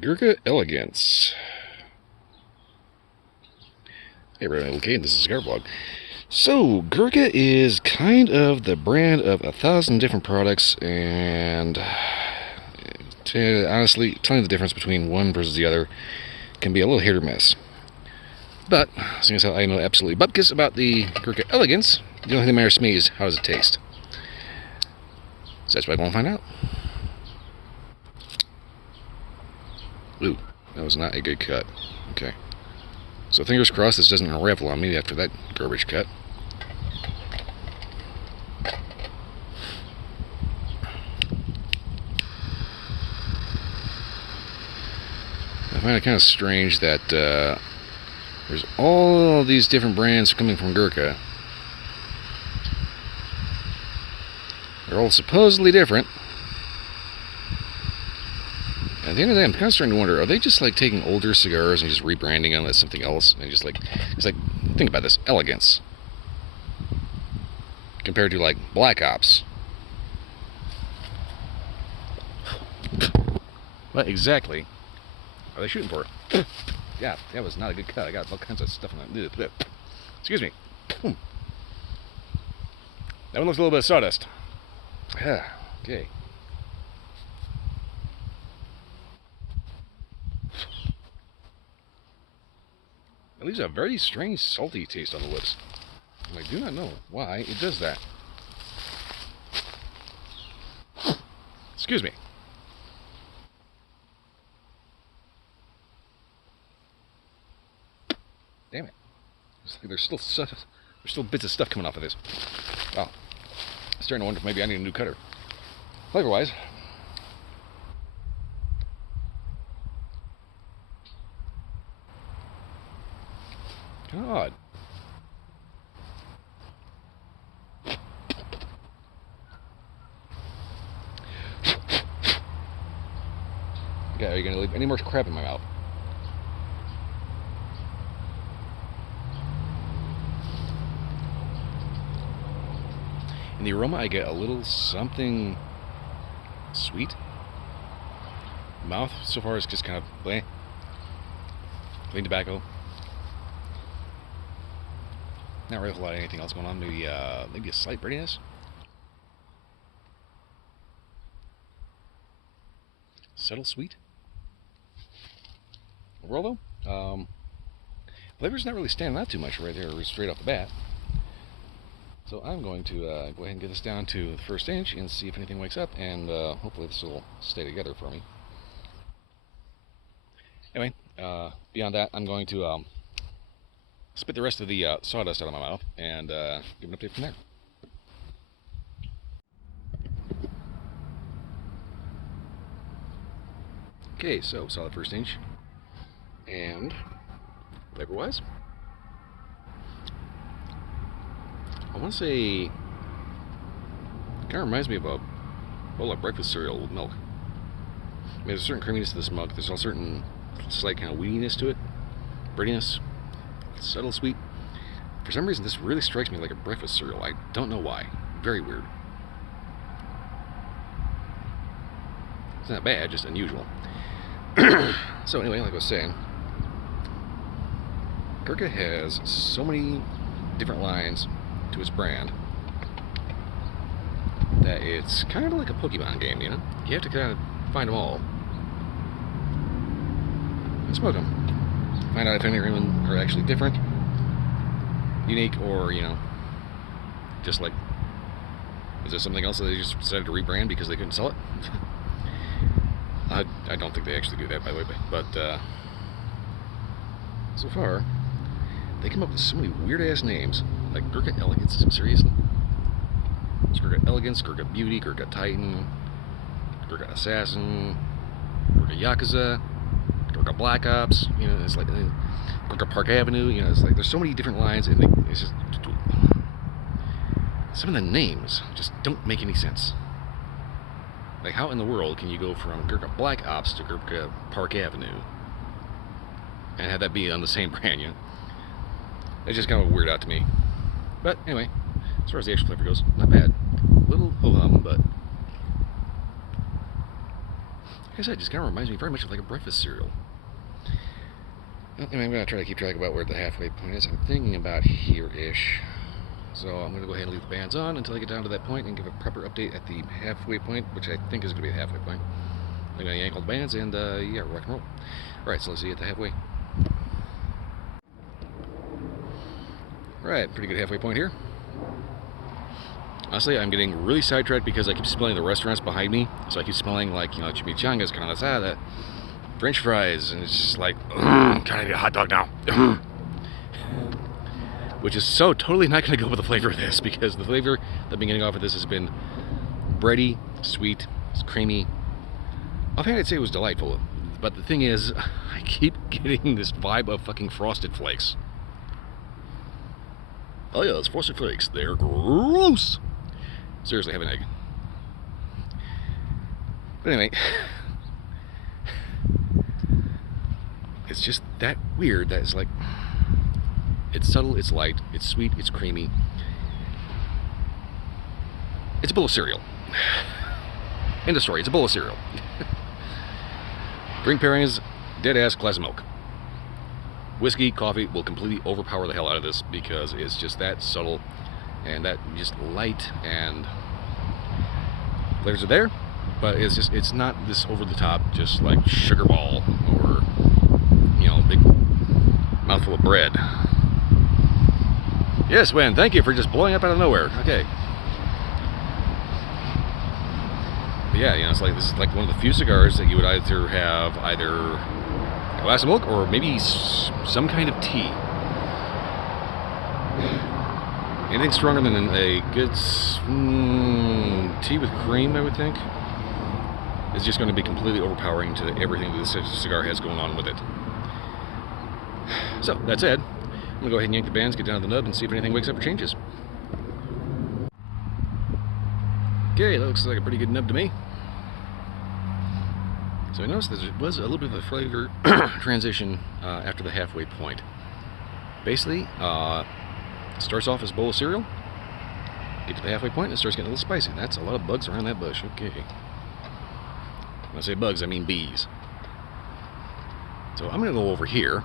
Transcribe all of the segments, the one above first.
Gurkha Elegance. Hey everyone, okay, this is Cigar Blog. So, Gurkha is kind of the brand of 1,000 different products, and honestly, telling the difference between one versus the other can be a little hit or miss. But, seeing as how I know absolutely bupkis about the Gurkha Elegance, the only thing that matters to me is how does it taste. So that's what I want to find out. Ooh, that was not a good cut. Okay. So fingers crossed this doesn't unravel on me after that garbage cut. I find it kind of strange that there's all these different brands coming from Gurkha. They're all supposedly different. At the end of the day, I'm kind of starting to wonder, are they just like taking older cigars and just rebranding them as something else? And just like, it's like, think about this, Elegance compared to like Black Ops. What exactly are they shooting for? Yeah, that was not a good cut. I got all kinds of stuff on that. Excuse me. That one looks a little bit of sawdust. Yeah, okay. It leaves a very strange salty taste on the lips. And I do not know why it does that. Excuse me. Damn it. There's still bits of stuff coming off of this. Wow. I'm starting to wonder if maybe I need a new cutter. Flavor-wise, kind of odd. Okay, are you going to leave any more crap in my mouth? In the aroma, I get a little something sweet. Mouth, so far, is just kind of bleh. Clean tobacco. Not really a lot of anything else going on. Maybe a slight breadiness. Subtle sweet. Overall, though, flavor's not really standing out too much right there, straight off the bat. So I'm going to go ahead and get this down to the first inch and see if anything wakes up, and hopefully this will stay together for me. Anyway, beyond that, I'm going to spit the rest of the sawdust out of my mouth and give an update from there. Okay, so saw the first inch, and flavor-wise, I want to say, kind of reminds me of a bowl of breakfast cereal with milk. I mean, there's a certain creaminess to this milk. There's a certain slight kind of weediness to it, breadiness, subtle sweet. For some reason, this really strikes me like a breakfast cereal. I don't know why. Very weird. It's not bad, just unusual. So anyway, like I was saying, Gurkha has so many different lines to its brand that it's kind of like a Pokemon game, you know? You have to kind of find them all and smoke them. Find out if any of them are actually different, unique, or, you know, just like, is there something else that they just decided to rebrand because they couldn't sell it? I don't think they actually do that, by the way, but so far, they come up with so many weird-ass names, like Gurkha Elegance. Seriously? It's Gurkha Elegance, Gurkha Beauty, Gurkha Titan, Gurkha Assassin, Gurkha Yakuza, Gurkha Black Ops. You know, it's like Gurkha Park Avenue. You know, it's like there's so many different lines, and it's just some of the names just don't make any sense. Like, how in the world can you go from Gurkha Black Ops to Gurkha Park Avenue and have that be on the same brand, you know? It's just kind of weird out to me. But anyway, as far as the actual flavor goes, not bad. A little ho-hum, but Like I said, it just kind of reminds me very much of like a breakfast cereal. Anyway, I'm going to try to keep track about where the halfway point is. I'm thinking about here-ish. So I'm going to go ahead and leave the bands on until I get down to that point and give a proper update at the halfway point, which I think is going to be the halfway point. I'm going to yank all the bands and, yeah, rock and roll. Alright, so let's see you at the halfway. Alright, pretty good halfway point here. Honestly, I'm getting really sidetracked because I keep smelling the restaurants behind me. So I keep smelling like, you know, chimichangas, carne asada, French fries, and it's just like, kind of need a hot dog now. Which is so totally not going to go with the flavor of this, because the flavor that I've been getting off of this has been bready, sweet, it's creamy. Offhand, I'd say it was delightful. But the thing is, I keep getting this vibe of fucking Frosted Flakes. Oh yeah, it's Frosted Flakes. They're gross. Seriously, have an egg. But anyway, it's just that weird that it's like, it's subtle, it's light, it's sweet, it's creamy. It's a bowl of cereal. End of story, it's a bowl of cereal. Drink pairings, dead-ass glass of milk. Whiskey, coffee will completely overpower the hell out of this because it's just that subtle and that just light, and flavors are there, but it's just, it's not this over-the-top, just like sugar ball or, you know, big mouthful of bread. Yes, Wen, thank you for just blowing up out of nowhere. Okay. But yeah, you know, it's like, this is like one of the few cigars that you would either have either a glass of milk or maybe some kind of tea. Anything stronger than a good tea with cream, I would think, is just going to be completely overpowering to everything that this cigar has going on with it. So, that said, I'm going to go ahead and yank the bands, get down to the nub, and see if anything wakes up or changes. Okay, that looks like a pretty good nub to me. So I noticed there was a little bit of a flavor transition after the halfway point. Basically, starts off as a bowl of cereal, get to the halfway point, and it starts getting a little spicy. That's a lot of bugs around that bush. Okay. When I say bugs, I mean bees. So I'm going to go over here.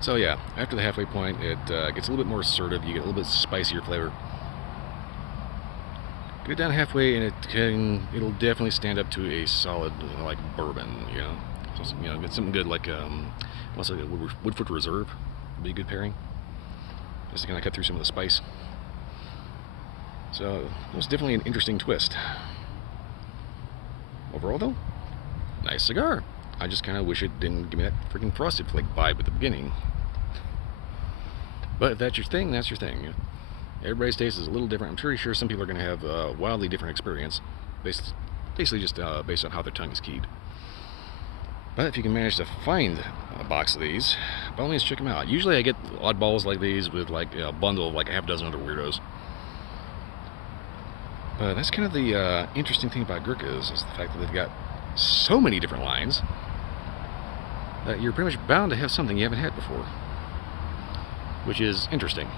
So yeah, after the halfway point, it gets a little bit more assertive. You get a little bit spicier flavor. Get it down halfway, and it'll definitely stand up to a solid, like, bourbon, you know. So, you know, get something good like what's it, Woodford Reserve would be a good pairing. Just to kind of cut through some of the spice. So it was definitely an interesting twist. Overall, though, nice cigar. I just kind of wish it didn't give me that freaking Frosted Flake vibe at the beginning. But if that's your thing, that's your thing. Everybody's taste is a little different. I'm pretty sure some people are going to have a wildly different experience, basically just based on how their tongue is keyed. But if you can manage to find a box of these, by all means check them out. Usually I get oddballs like these with like a bundle of like a half dozen other weirdos. But that's kind of the interesting thing about Gurkha is the fact that they've got so many different lines that you're pretty much bound to have something you haven't had before, which is interesting.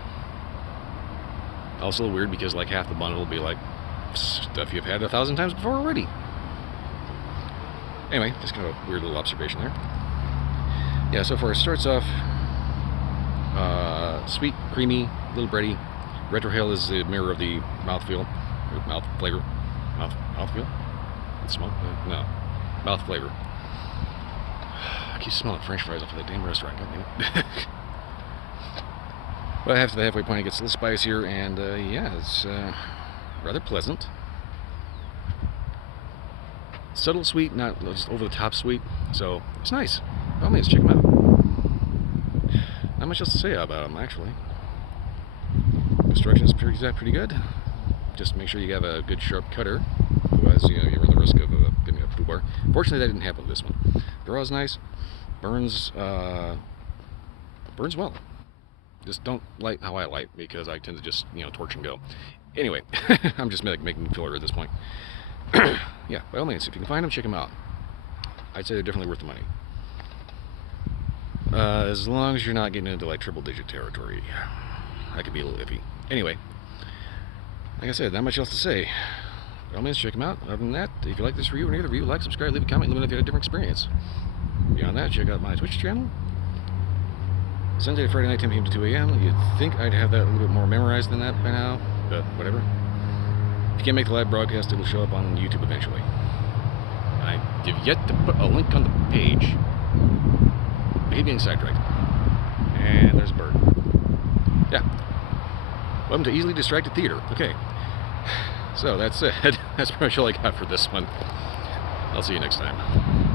Also weird because like half the bundle will be like stuff you've had 1,000 times before already. Anyway, just kind of a weird little observation there. Yeah, so far it starts off sweet, creamy, a little bready. Retrohale is the mirror of the mouthfeel, mouth flavor, mouthfeel. Smoke? No, mouth flavor. I keep smelling French fries off of that damn restaurant. But after the halfway point, it gets a little spicier, and yeah, it's rather pleasant. Subtle sweet, not just over the top sweet, so it's nice. By all means, check them out. Not much else to say about them, actually. Construction is pretty good. Just make sure you have a good sharp cutter, otherwise you know, you run the risk of getting a foobar. Fortunately, that didn't happen with this one. The raw is nice, burns well. Just don't light how I light, because I tend to just, you know, torch and go. Anyway, I'm just making filler at this point. Yeah, by all means, if you can find them, check them out. I'd say they're definitely worth the money. As long as you're not getting into like triple-digit territory. That could be a little iffy. Anyway, like I said, not much else to say. by all means, check them out. Other than that, if you like this review or any other review, like, subscribe, leave a comment, let me know if you had a different experience. Beyond that, check out my Twitch channel. Sunday to Friday night, 10 p.m. to 2 a.m. You'd think I'd have that a little bit more memorized than that by now, but whatever. If you can't make the live broadcast, it will show up on YouTube eventually. I have yet to put a link on the page. Maybe being sidetracked. And there's a bird. Yeah. Welcome to Easily Distracted Theater. Okay. So that's it. That's pretty much all I got for this one. I'll see you next time.